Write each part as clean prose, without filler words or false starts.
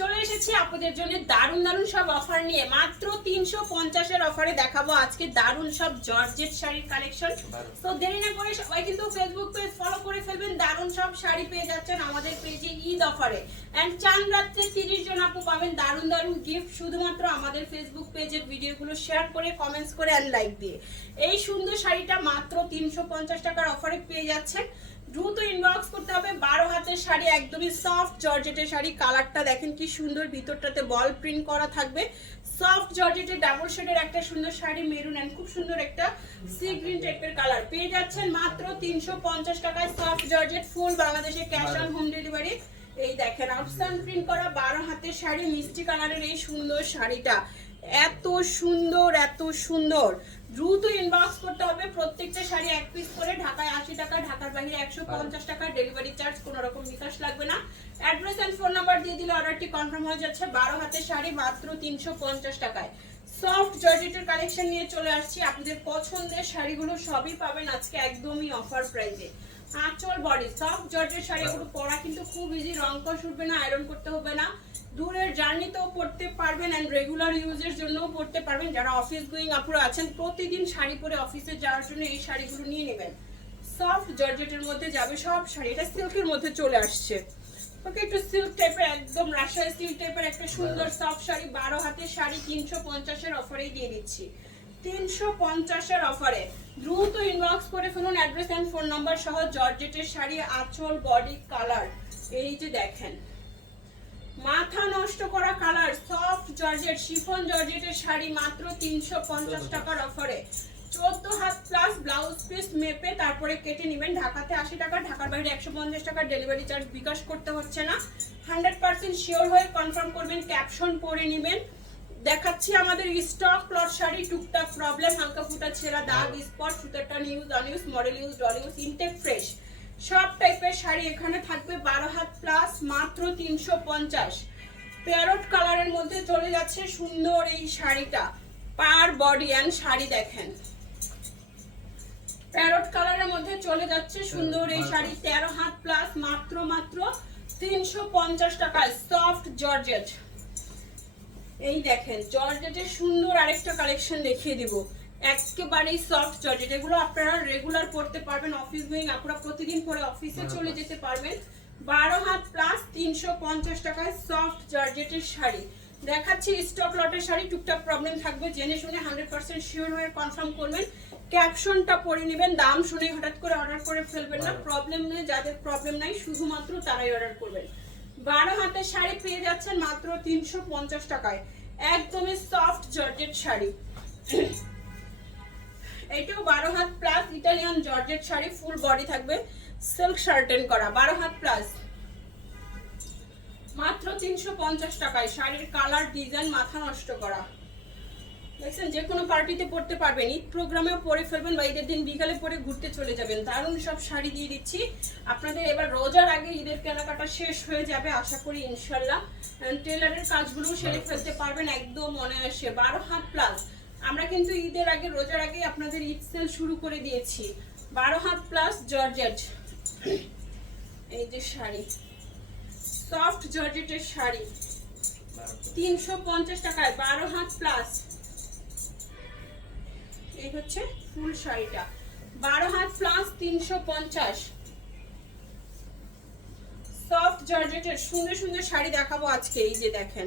চলে এসেছি আপনাদের জন্য দারুণ দারুণ সব অফার নিয়ে মাত্র 350 এর অফারে দেখাবো আজকে দারুণ সব জর্জেট শাড়ির কালেকশন। তো দেরি না করে সবাই কিন্তু ফেসবুক পেজ ফলো করে ফেলবেন, দারুণ সব শাড়ি পেয়ে যাচ্ছেন আমাদের পেজে ঈদ অফারে। এন্ড চাঁদ রাত্রে 30 জন আপু পাবেন দারুণ দারুণ গিফট শুধুমাত্র আমাদের ফেসবুক পেজের ভিডিওগুলো শেয়ার করে, কমেন্টস করে এন্ড লাইক দিয়ে। এই সুন্দর শাড়িটা মাত্র 350 টাকার অফারে পেয়ে যাচ্ছেন। দ্রুত ইনবক্স করতে হবে। 12 হাতের শাড়ি, একদমই সফট জর্জেটের শাড়ি। কালারটা দেখেন কি সুন্দর, ভিতরটাতে বল প্রিন্ট করা থাকবে। সফট জর্জেটের ডাবল শেডের একটা সুন্দর শাড়ি, মেরুন এন্ড খুব সুন্দর একটা সি গ্রিন টাইপের কালার পেয়ে যাচ্ছেন মাত্র 350 টাকায়। সফট জর্জেট, ফুল বাংলাদেশে ক্যাশ অন হোম ডেলিভারি। এই দেখেন আউটস্ট্যান্ড প্রিন্ট করা 12 হাতের শাড়ি, মিষ্টি কালারের এই সুন্দর শাড়িটা এত সুন্দর এত সুন্দর। দ্রুত ইনবক্স করতে হবে। প্রত্যেকটা শাড়ি এক পিস করে, ঢাকায় 80 টাকা, ঢাকার বাইরে 150 টাকা ডেলিভারি চার্জ, কোনো রকম বিকাশ লাগবে না। অ্যাড্রেস এন্ড ফোন নাম্বার দিয়ে দিলে অর্ডারটি কনফার্ম হয়ে যাচ্ছে। 12 হাতের শাড়ি মাত্র 350 টাকায়। সফট জর্জেটের কালেকশন নিয়ে চলে আসছি। আপনাদের পছন্দের শাড়িগুলো সবই পাবেন আজকে একদমই অফার প্রাইসে। আঁচল বডি সফট জর্জেট শাড়িগুলো পরা কিন্তু খুব ইজি, রং কষ উঠবে না, আয়রন করতে হবে না। দূরের জার্নিতেও পড়তে পারবেন এন্ড রেগুলার ইউজের জন্যও পড়তে পারবেন। যারা অফিস গোয়িং আপুরা আছেন, প্রতিদিন শাড়ি পরে অফিসে যাওয়ার জন্য এই শাড়িগুলো নিয়ে নেবেন। সফট জর্জেটের মধ্যে যাবে সব শাড়ি। এটা সিল্কের মধ্যে চলে আসছে। ওকে, একটু সিল্ক টাইপের, একদম রাজশাহী সিল্ক টাইপের একটা সুন্দর সফট শাড়ি। 12 হাতের শাড়ি 350 এর অফারেই দিয়ে দিচ্ছি। 350 এর অফারে দ্রুত ইনবক্স করে ফেলুন অ্যাড্রেস এন্ড ফোন নাম্বার সহ। জর্জেটের শাড়ি, আঁচল বডি কালার এই যে দেখেন, মাথা নষ্ট করা কালার। সফট জর্জেট শিফন জর্জেটের শাড়ি মাত্র 350 টাকার অফারে। 14 হাত প্লাস ব্লাউজ পিস মেপে তারপরে কেটে নেবেন। ঢাকাতে 80 টাকা, ঢাকার বাইরে 150 টাকা ডেলিভারি চার্জ, বিকাশ করতে হচ্ছে না। 100% শিওর হয়ে কনফার্ম করবেন, ক্যাপশন পরে নেবেন। দেখাচ্ছি আমাদের স্টক প্লট শাড়ি। টুকটাক প্রবলেম, হালকা ফুটা ছেঁড়া, দাগ, স্পট, সুতারটা use unused, model use, doll use, intact fresh সব টাইপের শাড়ি এখানে থাকবে। 12 হাত প্লাস মাত্র 350। প্যারট কালারের মধ্যে চলে যাচ্ছে সুন্দর এই শাড়িটা। পার বডি এন্ড শাড়ি দেখেন, প্যারট কালারের মধ্যে চলে যাচ্ছে সুন্দর এই শাড়ি। 13 হাত প্লাস মাত্র 350 টাকায়। সফট জর্জেট এই দেখেন, জর্জেটের সুন্দর আরেকটা কালেকশন দেখিয়ে দিব। একেবারেই সফট জর্জেট, এগুলো আপনারা রেগুলার পড়তে পারবেন। অফিস গোয়িং আপনারা প্রতিদিন পরে অফিসে চলে যেতে পারবেন। 12 হাত প্লাস 350 টাকায় সফট জর্জেটের শাড়ি দেখাচ্ছি। স্টক লটের শাড়ি, টুকটাক প্রবলেম থাকবে, জেনে শুনে 100% শিওর হয়ে কনফার্ম করবেন। ক্যাপশনটা পড়ে নেবেন, দাম শুনে হঠাৎ করে অর্ডার করে ফেলবেন না। প্রবলেম নেই, যাদের প্রবলেম নাই শুধুমাত্র তারাই অর্ডার করবেন। 12 হাতের শাড়ি পেয়ে যাচ্ছেন মাত্র 350 টাকায়। একদমই সফট জর্জেট শাড়ি। এটাও 12 had plus Italian georgette sari, full body থাকবে, সিল্ক শার্টেন করা। 12 হাত প্লাস মাত্র 350 টাকায়। শাড়ির কালার, ডিজাইন মাথা নষ্ট করা। দেখছেন, যে কোনো পার্টিতে পড়তে পারবেন, ঈদ প্রোগ্রামেও পরে ফেলবেন বা ঈদের দিন বিকালে পরে ঘুরতে চলে যাবেন। দারুণ সব শাড়ি দিয়ে দিচ্ছি আপনাদের। এবার রোজার আগে ঈদের কেনাকাটা শেষ হয়ে যাবে আশা করি ইনশাল্লাহ। টেলারের কাজগুলো সেরে ফেলতে পারবেন একদম অনায়াসে। 12 হাত প্লাস আমরা কিন্তু ঈদের আগে, রোজার আগে আপনাদের ঈদ সেল শুরু করে দিয়েছি। 12 হাত প্লাস জর্জেট এই যে শাড়ি, সফট জর্জেটের শাড়ি 350 টাকায়। 12 হাত প্লাস এই হচ্ছে ফুল শাড়িটা। 12 হাত প্লাস 350। সফট জর্জেটের সুন্দর সুন্দর শাড়ি দেখাবো আজকে। এই যে দেখেন,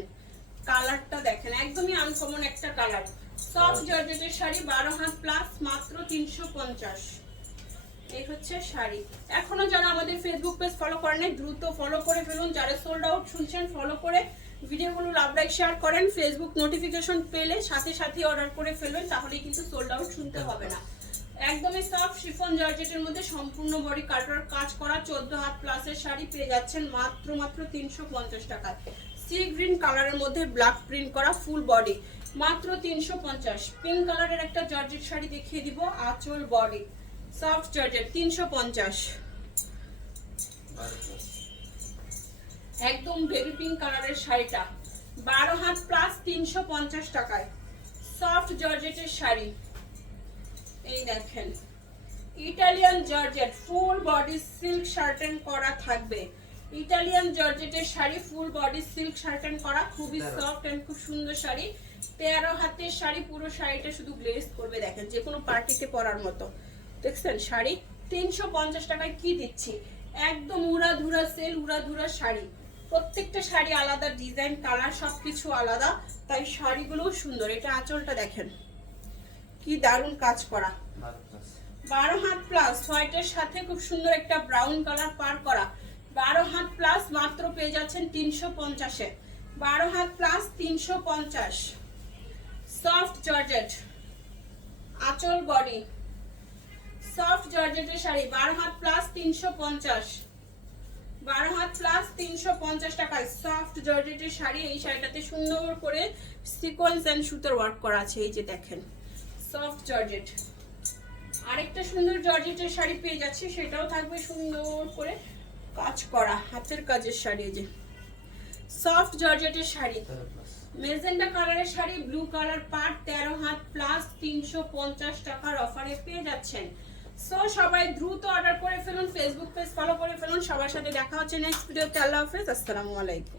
কালারটা দেখেন, একদমই আনকমন একটা কালার। সফট জর্জেটের শাড়ি 12 হাত প্লাস মাত্র 350। এই হচ্ছে শাড়ি। এখনো যারা আমাদের ফেসবুক পেজ ফলো করেন দ্রুত ফলো করে ফেলুন। যারা সোল্ড আউট শুনছেন ফলো করে ভিডিওগুলো লাভ লাইক শেয়ার করেন। ফেসবুক নোটিফিকেশন পেলে সাথে সাথে অর্ডার করে ফেলবেন, তাহলেই কিন্তু সোল্ড আউট শুনতে হবে না। একদমই সফট শিফন জর্জেটের মধ্যে সম্পূর্ণ বডি কাটার কাজ করা 14 হাত প্লাসের শাড়ি পেয়ে যাচ্ছেন মাত্র 350 টাকায়। সি গ্রিন কালারের মধ্যে ব্ল্যাক প্রিন্ট করা ফুল বডি মাত্র 350। পিঙ্ক কালারের একটা জর্জেট শাড়ি দেখিয়ে দিব, আঁচল বডি সফট জর্জেট 350। একদম বেবি পিঙ্ক কালারের শাড়িটা 12 হাত প্লাস 350 টাকায়। সফট জর্জেটের শাড়ি এই দেখেন, Italian georgette full body silk শার্টেন করা থাকবে। ইটালিয়ান জর্জেটের শাড়ি, ফুল বডি সিল্ক শার্টেন করা, খুবই সফট এন্ড খুব সুন্দর শাড়ি। 13 হাতের শাড়ি, পুরো শাড়িটা শুধু গ্লেজ করবে, দেখেন যে কোনো পার্টিতে পরার মতো। দেখছেন শাড়ি 350 টাকায় কি দিচ্ছি, একদম উড়াধুরা সেল, উড়াধুরা শাড়ি। প্রত্যেকটা শাড়ি আলাদা ডিজাইন, কালার সবকিছু আলাদা, তাই শাড়িগুলো সুন্দর। এটা আঁচলটা দেখেন কি দারুণ কাজ করা, 12 হাত প্লাস, হোয়াইটের সাথে খুব সুন্দর একটা ব্রাউন কালার পার করা। 12 হাত প্লাস মাত্র পেয়ে যাচ্ছেন 350-এ। 12 হাত প্লাস 350। সফট জর্জেট, আঁচল বডি, সফট জর্জেটের sari 12 had plus 350। 12 had plus 350 টাকায় সফট জর্জেটের শাড়ি। এই শাড়িটাতে সুন্দর করে সিকোয়েন্স এন্ড সুতার ওয়ার্ক করা আছে, এই যে দেখেন সফট জর্জেট। আরেকটা সুন্দর জর্জেটের শাড়ি পেয়ে যাচ্ছি, সেটাও থাকবে সুন্দর করে কাজ করা, হাতের কাজের শাড়ি। এই যে সফট জর্জেটের শাড়ি, মেজেন্ডা কালারের sari, blue colour per, 13 had plus 350 টাকার অফারে পেয়ে যাচ্ছেন। সো সবাই দ্রুত অর্ডার করে ফেলুন, ফেসবুক পেজ ফলো করে ফেলুন। সবার সাথে দেখা হচ্ছে নেক্সট ভিডিওতে। আল্লাহ হাফেজ, আসসালামু আলাইকুম।